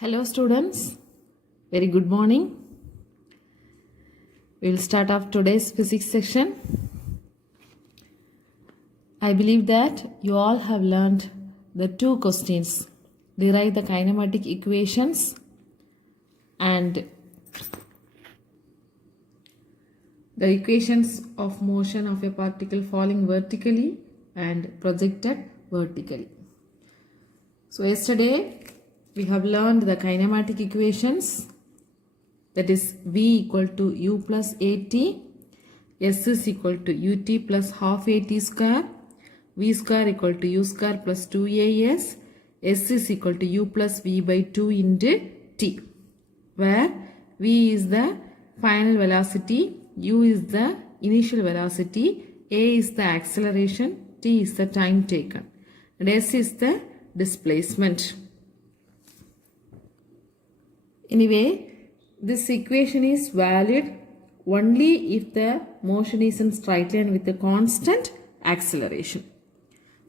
Hello students, very good morning. We will start off today's physics section. I believe that you all have learned the two questions. Derive the kinematic equations and the equations of motion of a particle falling vertically and projected vertically. So yesterday we have learned the kinematic equations, that is V equal to U plus AT, S is equal to UT plus half AT square, V square equal to U square plus 2AS, S is equal to U plus V by 2 into T, where V is the final velocity, U is the initial velocity, A is the acceleration, T is the time taken, and S is the displacement. Anyway, this equation is valid only if the motion is in straight line with a constant acceleration.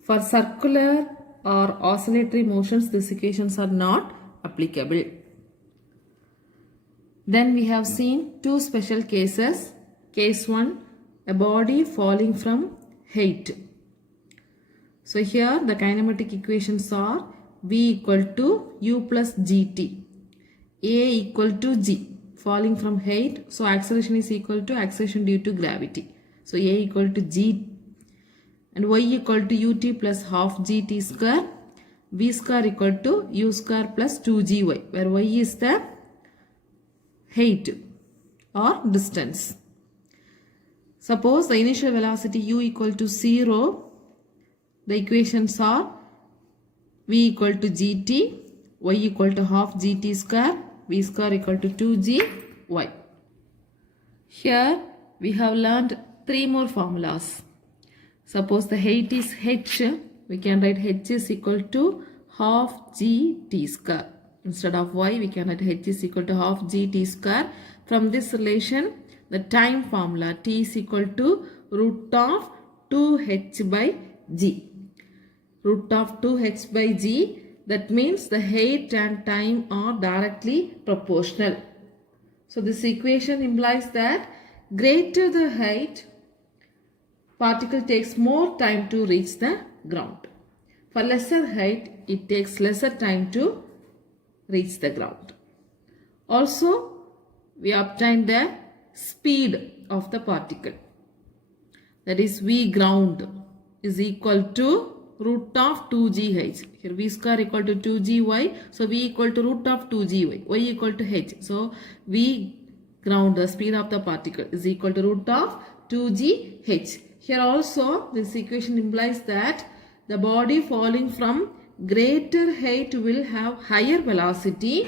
For circular or oscillatory motions, these equations are not applicable. Then we have seen two special cases. Case 1, a body falling from height. So here the kinematic equations are V equal to U plus GT. A equal to G, falling from height, so acceleration is equal to acceleration due to gravity. So A equal to G, and Y equal to UT plus half GT square, V square equal to U square plus 2GY, where Y is the height or distance. Suppose the initial velocity U equal to 0, the equations are V equal to GT, Y equal to half GT square, V square equal to 2GY. Here we have learned three more formulas. Suppose the height is h, we can write h is equal to half GT square. Instead of y, we can write h is equal to half GT square. From this relation, the time formula t is equal to root of 2h by g. Root of 2h by g, that means the height and time are directly proportional. So this equation implies that greater the height, particle takes more time to reach the ground. For lesser height, it takes lesser time to reach the ground. Also, we obtained the speed of the particle. That is V ground is equal to root of 2gh. Here V square equal to 2gy. So V equal to root of 2gy. Y equal to h. So V ground, the speed of the particle, is equal to root of 2gh. Here also this equation implies that the body falling from greater height will have higher velocity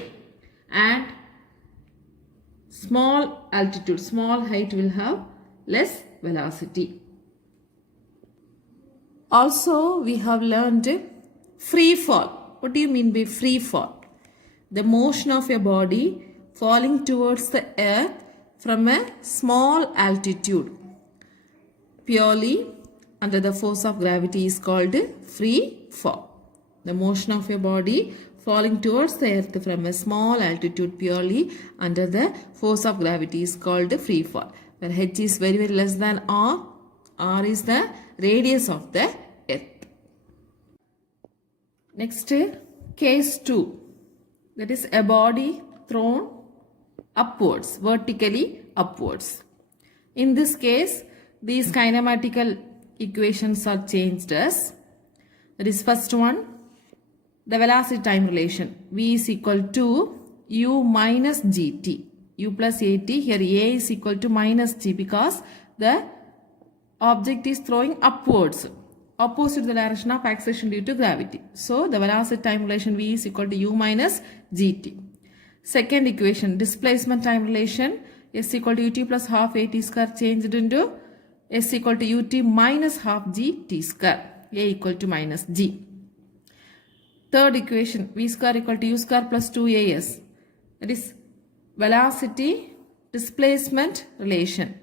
and small altitude, small height will have less velocity. Also, we have learned free fall. What do you mean by free fall? The motion of a body falling towards the earth from a small altitude purely under the force of gravity is called free fall. The motion of a body falling towards the earth from a small altitude purely under the force of gravity is called free fall. Where h is very less than r, r is the radius of the earth. Next, case 2, that is a body thrown upwards, vertically upwards. In this case, these kinematical equations are changed as, that is first one, the velocity time relation, V is equal to U minus GT, U plus AT, here A is equal to minus G because the object is throwing upwards, opposite the direction of acceleration due to gravity. So the velocity time relation V is equal to U minus GT. Second equation, displacement time relation, S equal to UT plus half AT square changed into S equal to UT minus half GT square, A equal to minus G. Third equation, V square equal to U square plus 2AS, that is velocity displacement relation.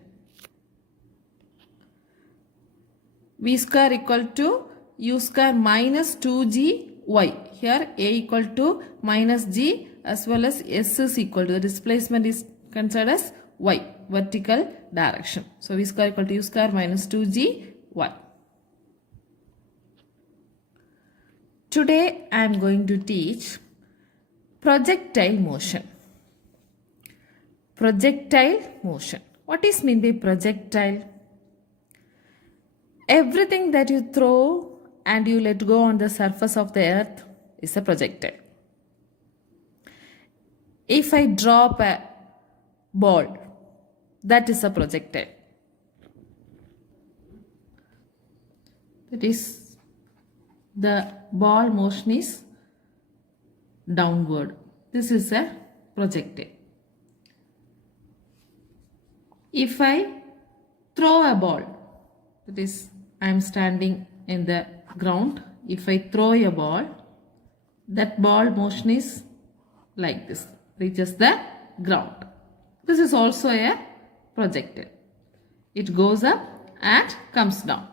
V square equal to U square minus 2GY y. Here a equal to minus g as well as s is equal to, the displacement is considered as y, vertical direction. So v square equal to u square minus 2g y. Today I am going to teach projectile motion. Projectile motion. What is meant by projectile? Everything that you throw and you let go on the surface of the earth is a projectile. If I drop a ball, that is a projectile. That is, the ball motion is downward. This is a projectile. If I throw a ball, that is, I am standing in the ground. If I throw a ball, that ball motion is like this, reaches the ground. This is also a projectile. It goes up and comes down.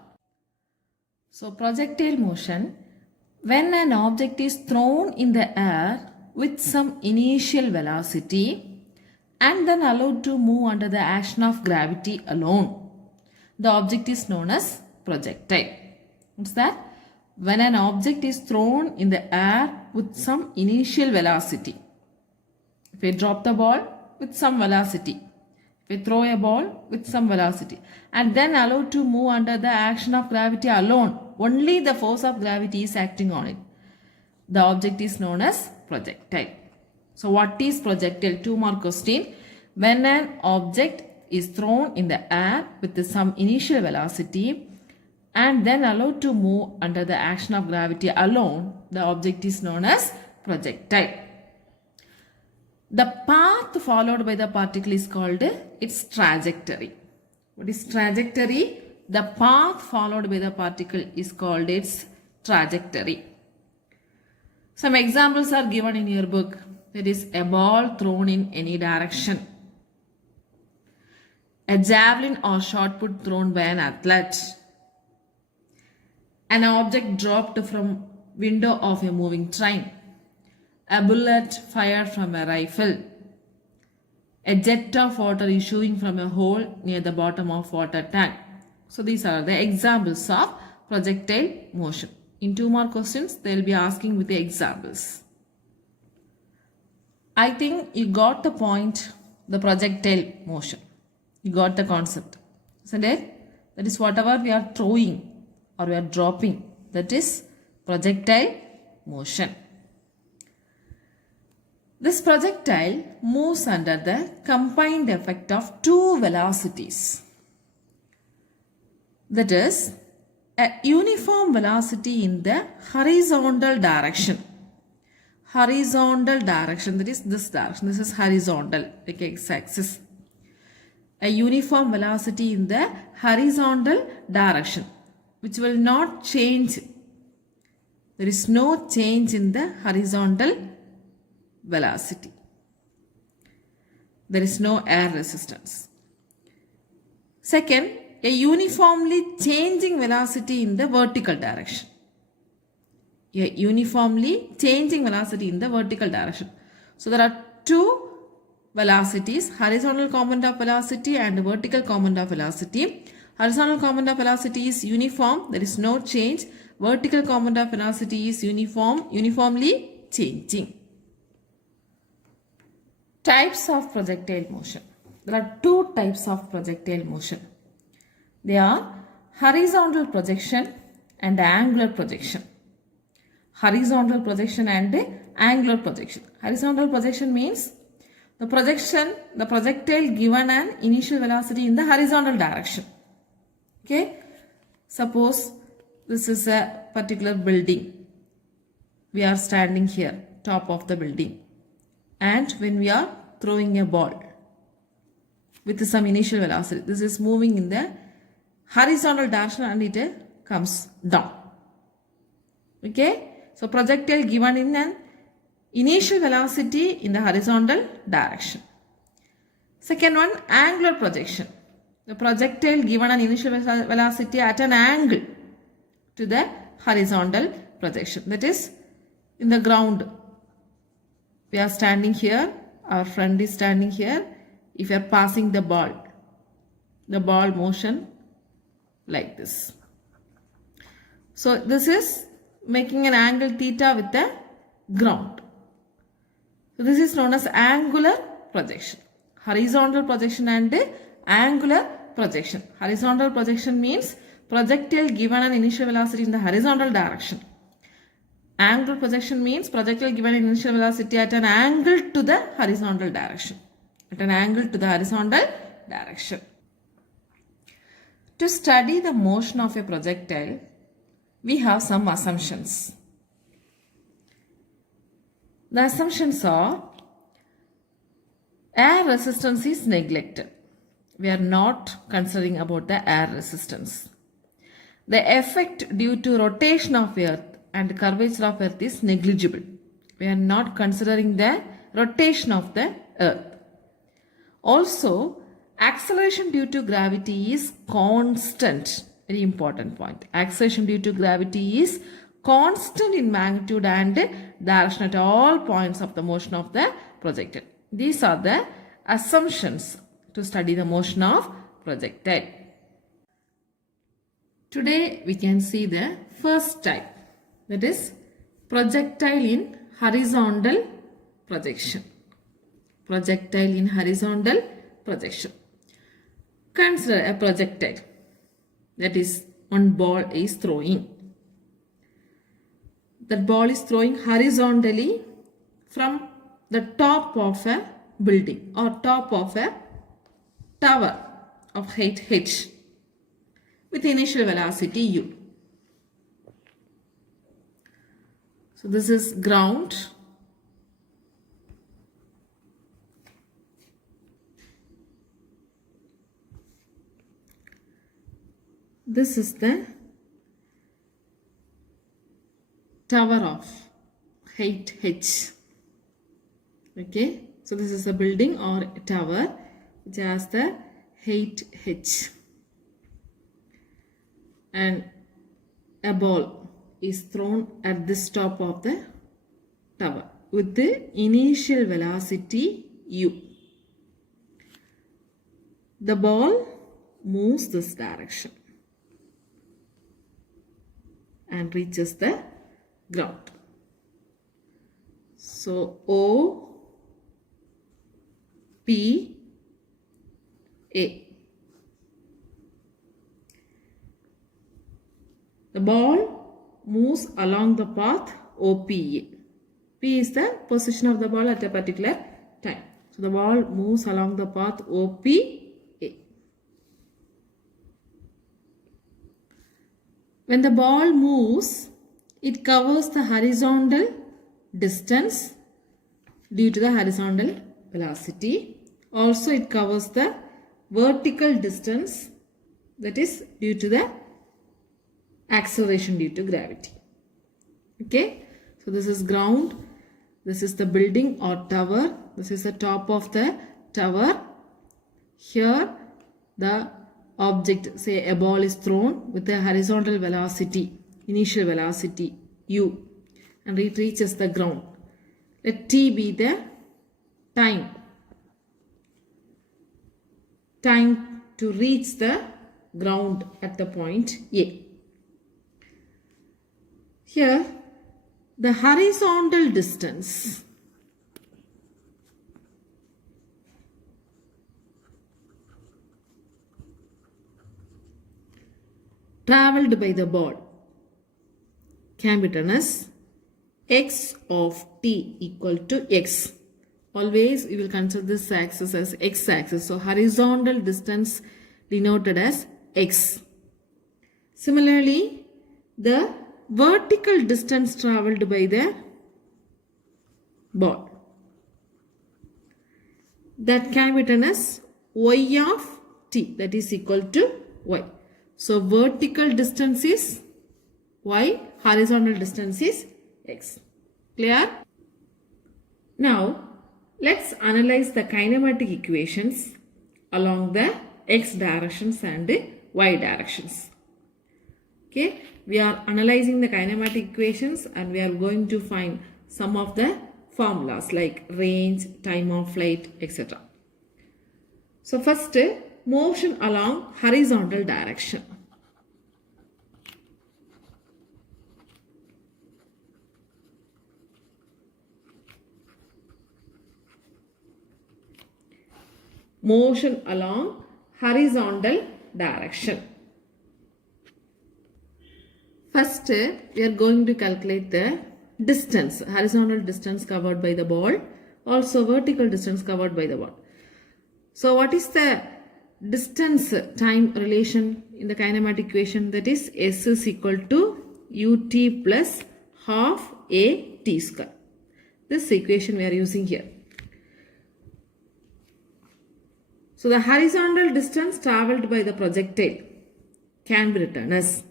So projectile motion, when an object is thrown in the air with some initial velocity and then allowed to move under the action of gravity alone, the object is known as projectile. What's that? When an object is thrown in the air with some initial velocity. If I drop the ball with some velocity, if I throw a ball with some velocity, and then allowed to move under the action of gravity alone, only the force of gravity is acting on it, the object is known as projectile. So what is projectile? 2 mark question. When an object is thrown in the air with some initial velocity and then allowed to move under the action of gravity alone, the object is known as projectile. The path followed by the particle is called its trajectory. What is trajectory? The path followed by the particle is called its trajectory. Some examples are given in your book. That is, a ball thrown in any direction, a javelin or shot put thrown by an athlete, an object dropped from window of a moving train, a bullet fired from a rifle, a jet of water issuing from a hole near the bottom of water tank. So these are the examples of projectile motion. In 2 more questions, they will be asking with the examples. I think you got the point, the projectile motion. You got the concept, isn't it? That is, whatever we are throwing or we are dropping, that is projectile motion. This projectile moves under the combined effect of 2 velocities. That is, a uniform velocity in the horizontal direction. Horizontal direction, that is this direction. This is horizontal, like x-axis. A uniform velocity in the horizontal direction, which will not change. There is no change in the horizontal velocity. There is no air resistance. Second, a uniformly changing velocity in the vertical direction. A uniformly changing velocity in the vertical direction. So there are 2 velocities, horizontal component of velocity and vertical component of velocity. Horizontal component of velocity is uniform, there is no change. Vertical component of velocity is uniformly changing. Types of projectile motion. There are 2 types of projectile motion. They are horizontal projection and angular projection. Horizontal projection and angular projection. Horizontal projection means the projectile given an initial velocity in the horizontal direction. Okay. Suppose this is a particular building. We are standing here, top of the building. And when we are throwing a ball with some initial velocity, this is moving in the horizontal direction and it comes down. Okay. So projectile given in an initial velocity in the horizontal direction. Second one, angular projection. The projectile given an initial velocity at an angle to the horizontal projection. That is, in the ground. We are standing here, our friend is standing here. If you are passing the ball motion like this. So this is making an angle theta with the ground. So this is known as angular projection. Horizontal projection and angular projection. Horizontal projection means projectile given an initial velocity in the horizontal direction. Angular projection means projectile given an initial velocity at an angle to the horizontal direction. At an angle to the horizontal direction. To study the motion of a projectile, we have some assumptions. The assumptions are: air resistance is neglected. We are not considering about the air resistance. The effect due to rotation of earth and curvature of earth is negligible. We are not considering the rotation of the earth. Also, acceleration due to gravity is constant. Very important point. Acceleration due to gravity is constant in magnitude and direction at all points of the motion of the projectile. These are the assumptions to study the motion of projectile. Today we can see the first type, that is projectile in horizontal projection. Projectile in horizontal projection. Consider a projectile, that is one ball is throwing. That ball is throwing horizontally from the top of a building or top of a tower of height h with initial velocity u. So this is ground. This is the tower of height h. Okay, so this is a building or a tower which has the height h, and a ball is thrown at this top of the tower with the initial velocity u. The ball moves this direction and reaches the ground. So O, P, A. The ball moves along the path OPA. P is the position of the ball at a particular time. So the ball moves along the path OPA. When the ball moves, it covers the horizontal distance due to the horizontal velocity. Also, it covers the vertical distance, that is due to the acceleration due to gravity. Okay, so this is ground, this is the building or tower, this is the top of the tower. Here the object, say a ball, is thrown with the horizontal velocity, initial velocity u, and it reaches the ground. Let t be the time to reach the ground at the point A. Here the horizontal distance travelled by the ball can be written as x of t equal to x. Always we will consider this axis as x axis. So horizontal distance denoted as x. Similarly, the vertical distance travelled by the ball, that can be written as y of t, that is equal to y. So vertical distance is y, horizontal distance is x. Clear? Now let's analyze the kinematic equations along the x directions and y directions. Okay, we are analyzing the kinematic equations and we are going to find some of the formulas like range, time of flight, etc. So first, motion along horizontal direction. Motion along horizontal direction. First, we are going to calculate the distance, horizontal distance covered by the ball, also vertical distance covered by the ball. So what is the distance time relation in the kinematic equation? That is S is equal to ut plus half a t square. This equation we are using here. So the horizontal distance travelled by the projectile can be written as,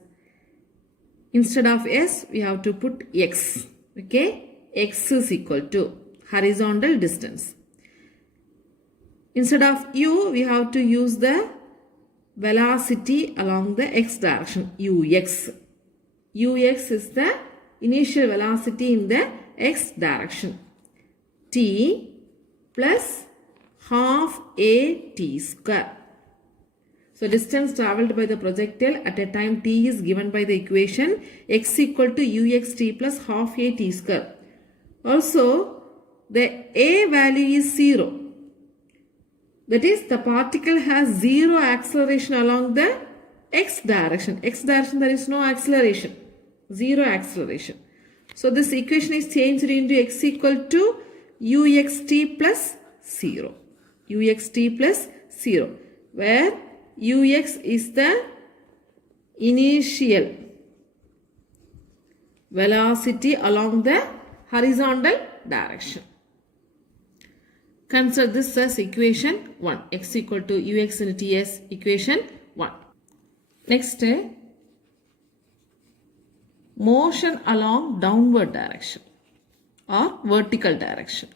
instead of S we have to put x. Okay, x is equal to horizontal distance. Instead of u we have to use the velocity along the x direction, ux. Ux is the initial velocity in the x direction. T plus half a t square. So distance travelled by the projectile at a time t is given by the equation x equal to uxt plus half a t square. Also the a value is 0. That is, the particle has 0 acceleration along the x direction. X direction there is no acceleration. 0 acceleration. So this equation is changed into x equal to uxt plus 0. Uxt plus 0. Where ux is the initial velocity along the horizontal direction. Consider this as equation 1. X equal to ux into ts, equation 1. Next, motion along downward direction or vertical direction.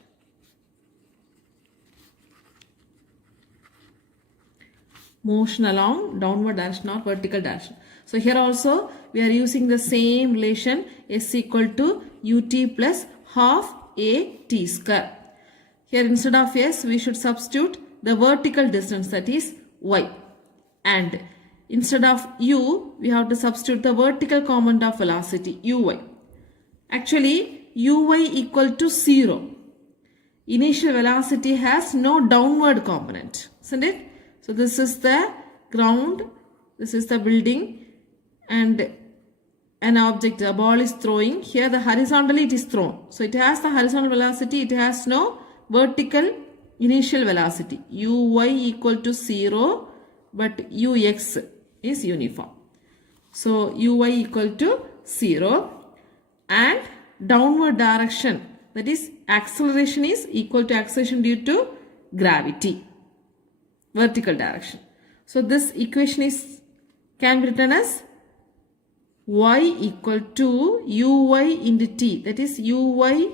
Motion along downward direction or vertical direction. So here also we are using the same relation, s equal to ut plus half a t square. Here instead of s we should substitute the vertical distance, that is y, and instead of u we have to substitute the vertical component of velocity uy. Actually uy equal to 0. Initial velocity has no downward component, isn't it? So this is the ground, this is the building, and an object, a ball is throwing. Here the horizontally it is thrown. So it has the horizontal velocity, it has no vertical initial velocity. uy equal to 0, but ux is uniform. So uy equal to 0 and downward direction, that is acceleration, is equal to acceleration due to gravity. Vertical direction. So this equation can be written as y equal to uy into t, that is uy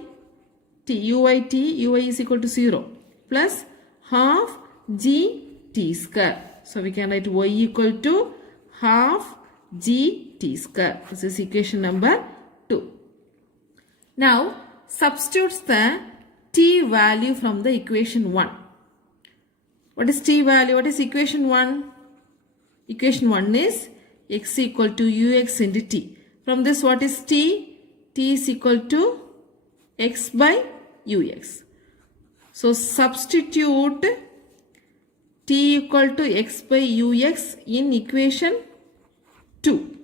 is equal to 0 plus half g t square. So we can write y equal to half g t square. This is equation number 2. Now substitutes the t value from the equation 1. What is t value? What is equation 1? Equation 1 is x equal to ux into t. From this what is t? T is equal to x by ux. So substitute t equal to x by ux in equation 2.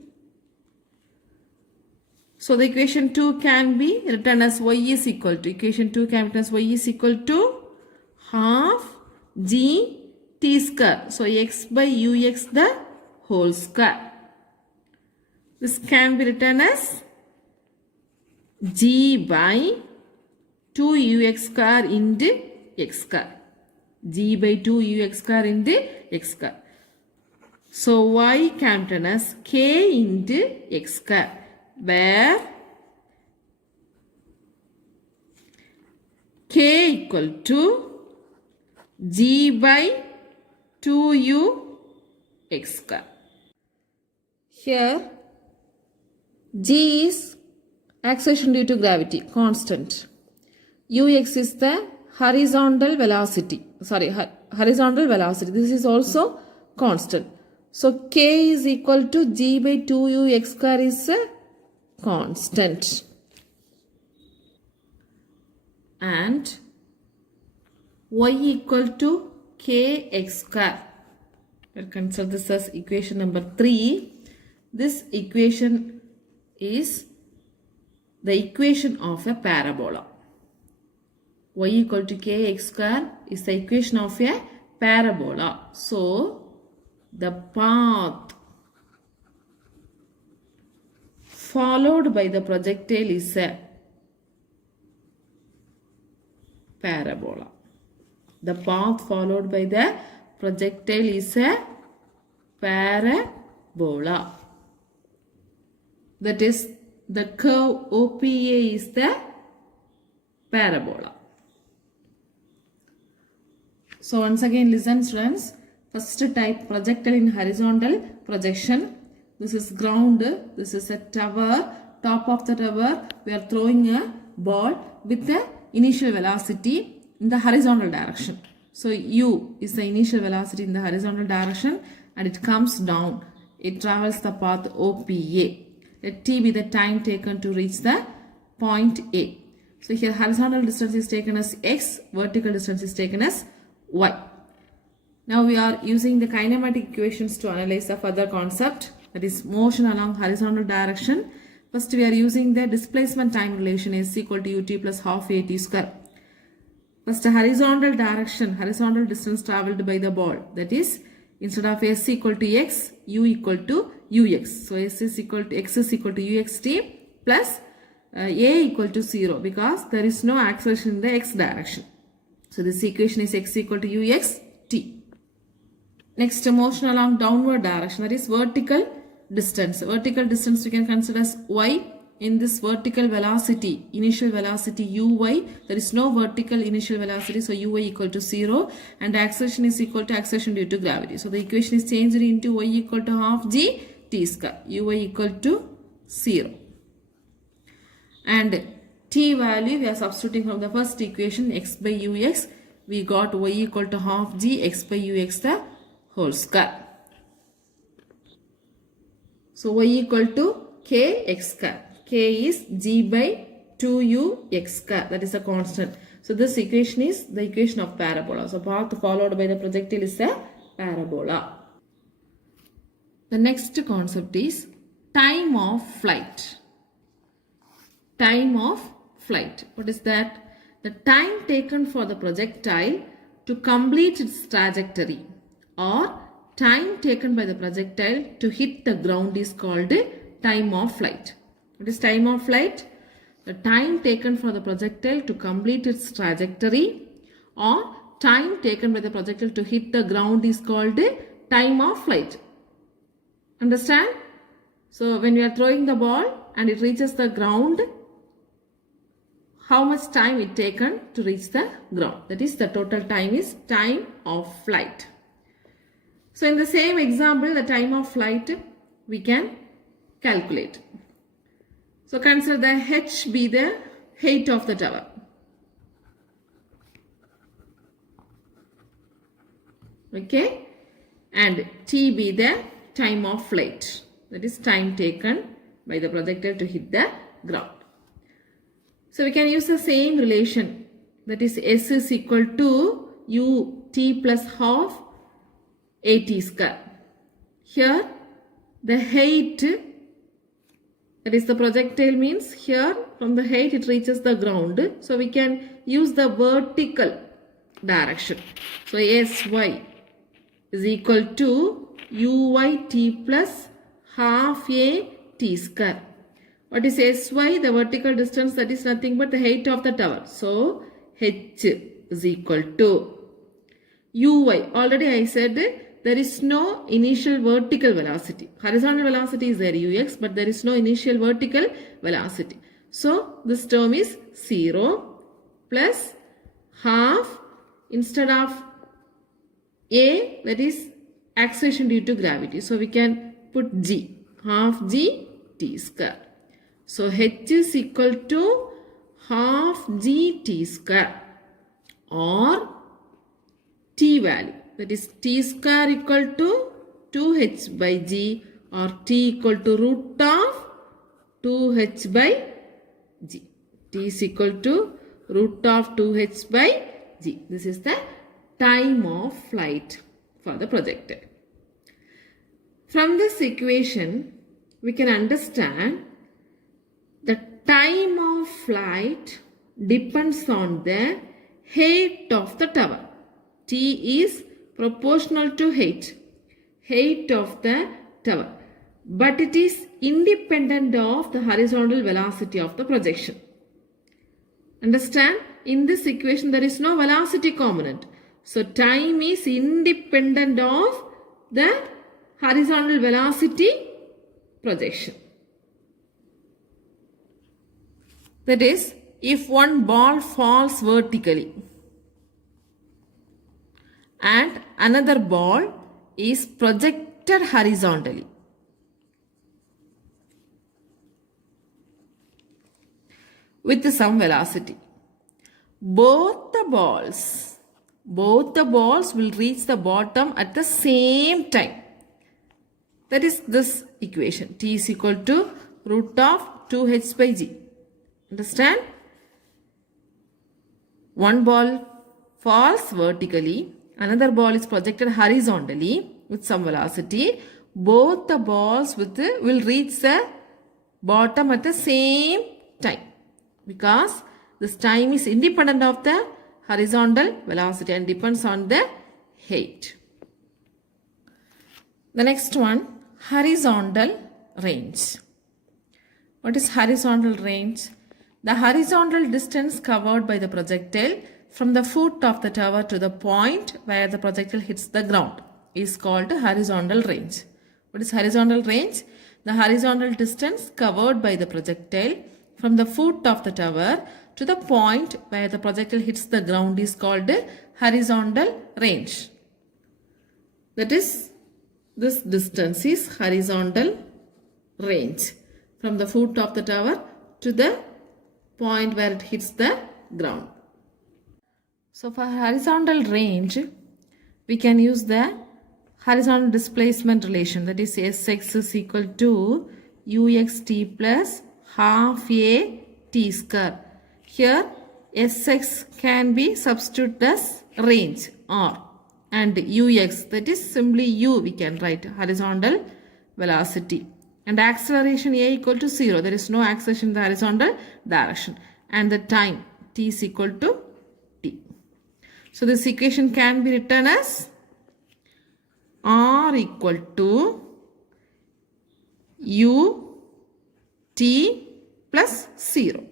So the equation 2 can be written as y is equal to, equation 2 can be written as y is equal to half g t square. So x by ux the whole square. This can be written as g by 2ux square into x square. G by 2ux square into x square. So y can be written as k into x square, where k equal to g by 2u x square. Here G is acceleration due to gravity, constant. Ux is the horizontal velocity. Horizontal velocity. This is also constant. So K is equal to G by 2Ux square is a constant. And Y equal to Kx square. We'll consider this as equation number 3. This equation is the equation of a parabola. Y equal to Kx square is the equation of a parabola. So, the path followed by the projectile is a parabola. The path followed by the projectile is a parabola. That is, the curve OPA is the parabola. So once again listen students. First type, projectile in horizontal projection. This is ground. This is a tower. Top of the tower we are throwing a ball with the initial velocity in the horizontal direction. So U is the initial velocity in the horizontal direction and it comes down. It travels the path OPA. Let T be the time taken to reach the point A. So here horizontal distance is taken as X, vertical distance is taken as Y. Now we are using the kinematic equations to analyze the further concept, that is motion along horizontal direction. First we are using the displacement time relation is equal to ut plus half at square. First horizontal direction, horizontal distance travelled by the ball, that is instead of s equal to x, u equal to ux. So s is equal to x is equal to uxt plus a equal to 0 because there is no acceleration in the x direction. So this equation is x equal to uxt. Next, motion along downward direction, that is vertical distance. Vertical distance we can consider as y. In this vertical velocity, initial velocity uy, there is no vertical initial velocity, so uy equal to 0 and acceleration is equal to acceleration due to gravity. So the equation is changed into y equal to half g t square, uy equal to 0. And t value we are substituting from the first equation x by ux, we got y equal to half g x by ux the whole square. So y equal to k x square. K is g by 2ux square, that is a constant. So this equation is the equation of parabola. So path followed by the projectile is a parabola. The next concept is time of flight. Time of flight. What is that? The time taken for the projectile to complete its trajectory or time taken by the projectile to hit the ground is called time of flight. What is time of flight? The time taken for the projectile to complete its trajectory or time taken by the projectile to hit the ground is called time of flight. Understand? So when we are throwing the ball and it reaches the ground, how much time it taken to reach the ground? That is, the total time is time of flight. So in the same example, the time of flight we can calculate. So consider the h be the height of the tower. Okay, and t be the time of flight, that is time taken by the projectile to hit the ground. So we can use the same relation, that is s is equal to ut plus half at square. Here the height, that is the projectile, means here from the height it reaches the ground. So we can use the vertical direction. So sy is equal to uyt plus half a t square. What is sy? The vertical distance, that is nothing but the height of the tower. So h is equal to uy. Already I said there is no initial vertical velocity. Horizontal velocity is there ux, but there is no initial vertical velocity. So this term is 0 plus half, instead of a, that is acceleration due to gravity. So we can put g, half g t square. So h is equal to half g t square or t value. That is t square equal to 2h by g or t equal to root of 2h by g. T is equal to root of 2h by g. This is the time of flight for the projectile. From this equation, we can understand the time of flight depends on the height of the tower. T is proportional to height of the tower, but it is independent of the horizontal velocity of the projection. Understand? In this equation, there is no velocity component. So, time is independent of the horizontal velocity projection. That is, if one ball falls vertically and another ball is projected horizontally, with some velocity, both the balls will reach the bottom at the same time. That is this equation. T is equal to root of 2h by g. Understand? One ball falls vertically, another ball is projected horizontally with some velocity. Both the balls will reach the bottom at the same time, because this time is independent of the horizontal velocity and depends on the height. The next one, horizontal range. What is horizontal range? The horizontal distance covered by the projectile from the foot of the tower to the point where the projectile hits the ground is called horizontal range. What is horizontal range? The horizontal distance covered by the projectile from the foot of the tower to the point where the projectile hits the ground is called horizontal range. That is, this distance is horizontal range from the foot of the tower to the point where it hits the ground. So for horizontal range, we can use the horizontal displacement relation, that is Sx is equal to uxt plus half a t square. Here Sx can be substituted as range r, and ux, that is simply u, we can write horizontal velocity, and acceleration a equal to 0. There is no acceleration in the horizontal direction, and the time t is equal to t. So this equation can be written as r equal to u t plus 0.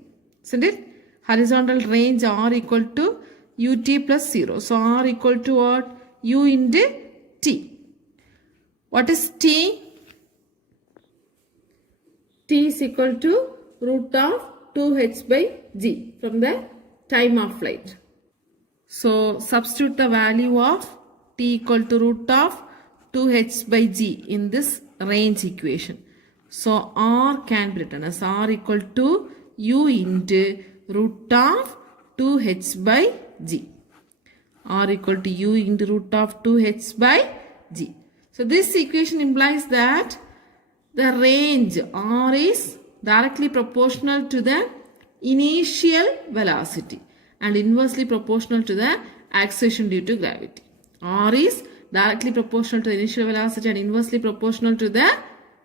Isn't it? Horizontal range r equal to ut plus 0. So r equal to what? U into t. What is t? T is equal to root of 2h by g from the time of flight. So substitute the value of t equal to root of 2h by g in this range equation. So r can be written as r equal to u into root of 2h by g. R equal to u into root of 2h by g. So this equation implies that the range r is directly proportional to the initial velocity and inversely proportional to the acceleration due to gravity. R is directly proportional to the initial velocity and inversely proportional to the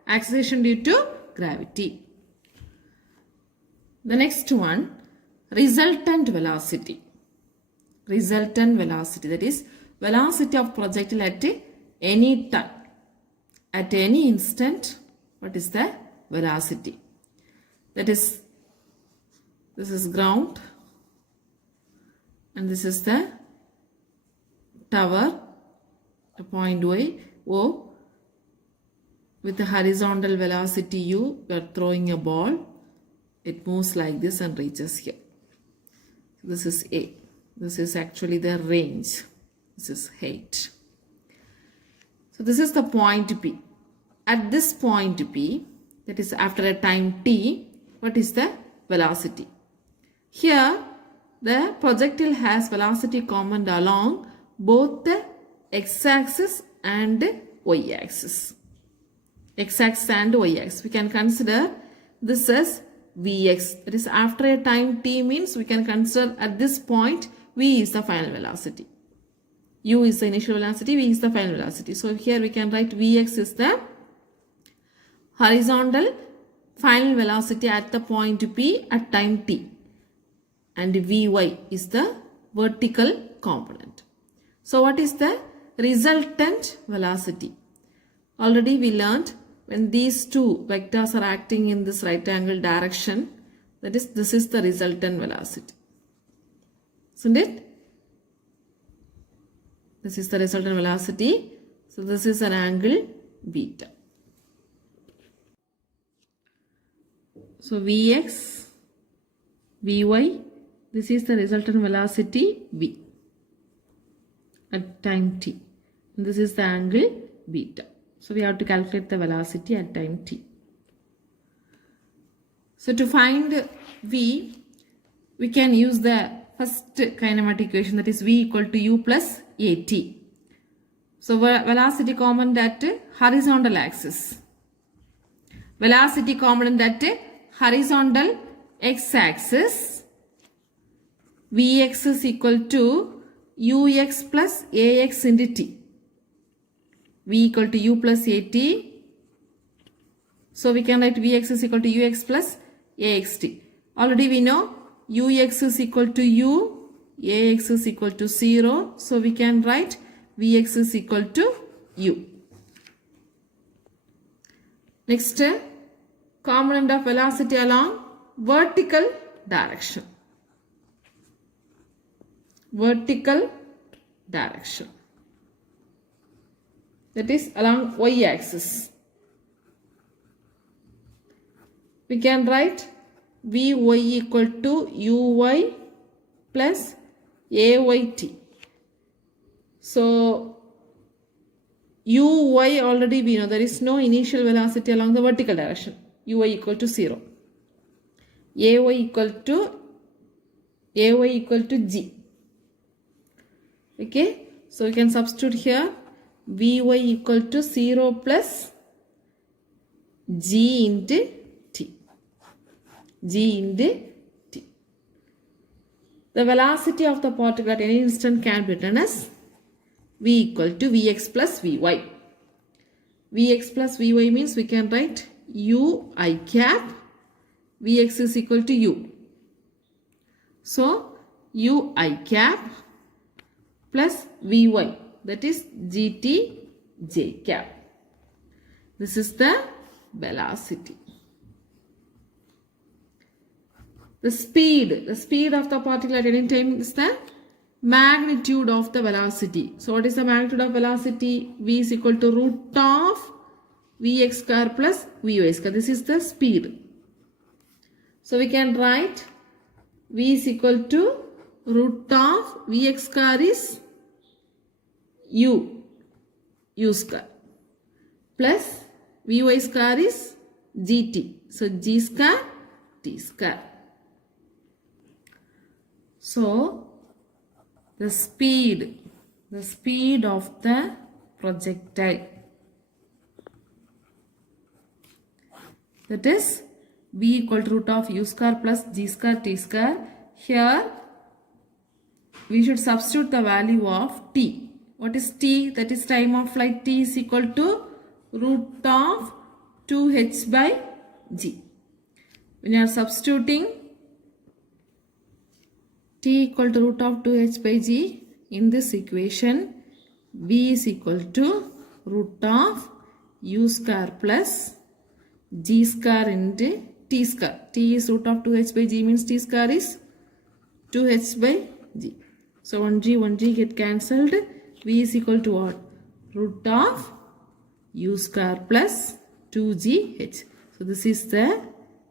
acceleration due to gravity. The next one, resultant velocity. Resultant velocity, that is velocity of projectile at any time, at any instant. What is the velocity? That is, this is ground and this is the tower, the point O, with the horizontal velocity u. We are throwing a ball, it moves like this and reaches here. This is A. This is actually the range. This is height. So this is the point P. At this point P, that is after a time t, what is the velocity. Here the projectile has velocity common along both the x-axis and y-axis. X-axis and y-axis. We can consider this as Vx. That is, after a time t means we can consider at this point v is the final velocity. U is the initial velocity, v is the final velocity. So here we can write Vx is the horizontal final velocity at the point P at time t, and Vy is the vertical component. So what is the resultant velocity? Already we learned when these two vectors are acting in this right angle direction, that is, this is the resultant velocity. Isn't it? This is the resultant velocity. So this is an angle beta. So Vx, Vy, this is the resultant velocity v at time t. And this is the angle beta. So we have to calculate the velocity at time t. So to find v, we can use the first kinematic equation, that is v equal to u plus at. So velocity component at horizontal axis. Velocity component at horizontal x-axis. Vx is equal to ux plus ax into t. V equal to u plus at. So we can write Vx is equal to ux plus axt. Already we know ux is equal to u, ax is equal to 0. So we can write Vx is equal to u. Next, component of velocity along vertical direction. Vertical direction. That is along y-axis. We can write Vy equal to uy plus ayt. So uy already we know there is no initial velocity along the vertical direction. Uy equal to 0. Ay equal to g. Okay, so we can substitute here Vy equal to 0 plus g into t. G into t. The velocity of the particle at any instant can be written as v equal to vx plus vy. Vx plus vy means we can write u I cap. Vx is equal to u. So u I cap plus vy, that is gt j cap. This is the velocity. The speed of the particle at any time is the magnitude of the velocity. So what is the magnitude of velocity? V is equal to root of vx square plus vy square. This is the speed. So we can write v is equal to root of vx square is u square plus vy square is gt. So g square t square. So the speed of the projectile, that is v equal to root of u square plus g square t square. Here we should substitute the value of t. What is t? That is time of flight. T is equal to root of 2h by g. When you are substituting t equal to root of 2h by g in this equation, v is equal to root of u square plus g square into t square. T is root of 2h by g means t square is 2h by g. So 1g get cancelled. V is equal to what? Root of u square plus 2gh. So this is the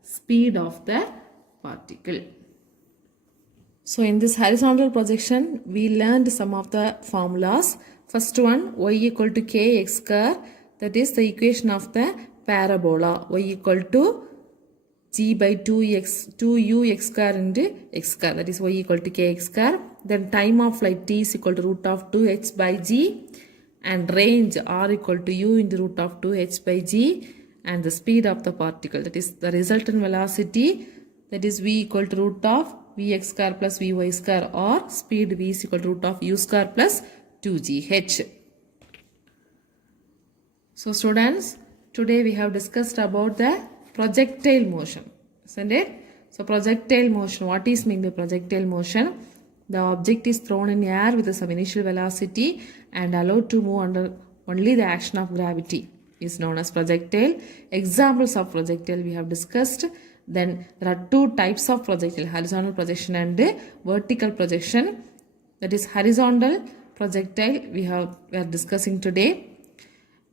speed of the particle. So in this horizontal projection, we learned some of the formulas. First one, y equal to kx square. That is the equation of the parabola. Y equal to g by 2u x square into x square, that is y equal to kx square. Then time of flight t is equal to root of 2h by g, and range r equal to u into root of 2h by g, and the speed of the particle, that is the resultant velocity, that is v equal to root of vx square plus vy square, or speed v is equal to root of u square plus 2gh. So students, today we have discussed about the projectile motion, isn't it? So projectile motion, what is meant by projectile motion? The object is thrown in air with some initial velocity and allowed to move under only the action of gravity is known as projectile. Examples of projectile we have discussed. Then there are two types of projectile, horizontal projection and vertical projection. That is horizontal projectile we are discussing today.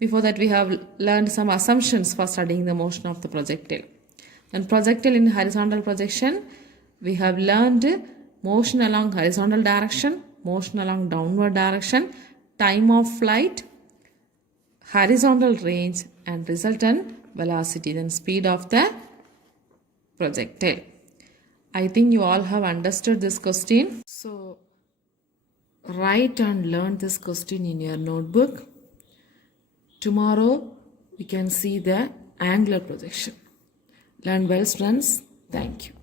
Before that, we have learned some assumptions for studying the motion of the projectile. And projectile in horizontal projection, we have learned motion along horizontal direction, motion along downward direction, time of flight, horizontal range, and resultant velocity, then speed of the projectile. I think you all have understood this question. So, write and learn this question in your notebook. Tomorrow we can see the angular projection. Learn well, friends. Thank you.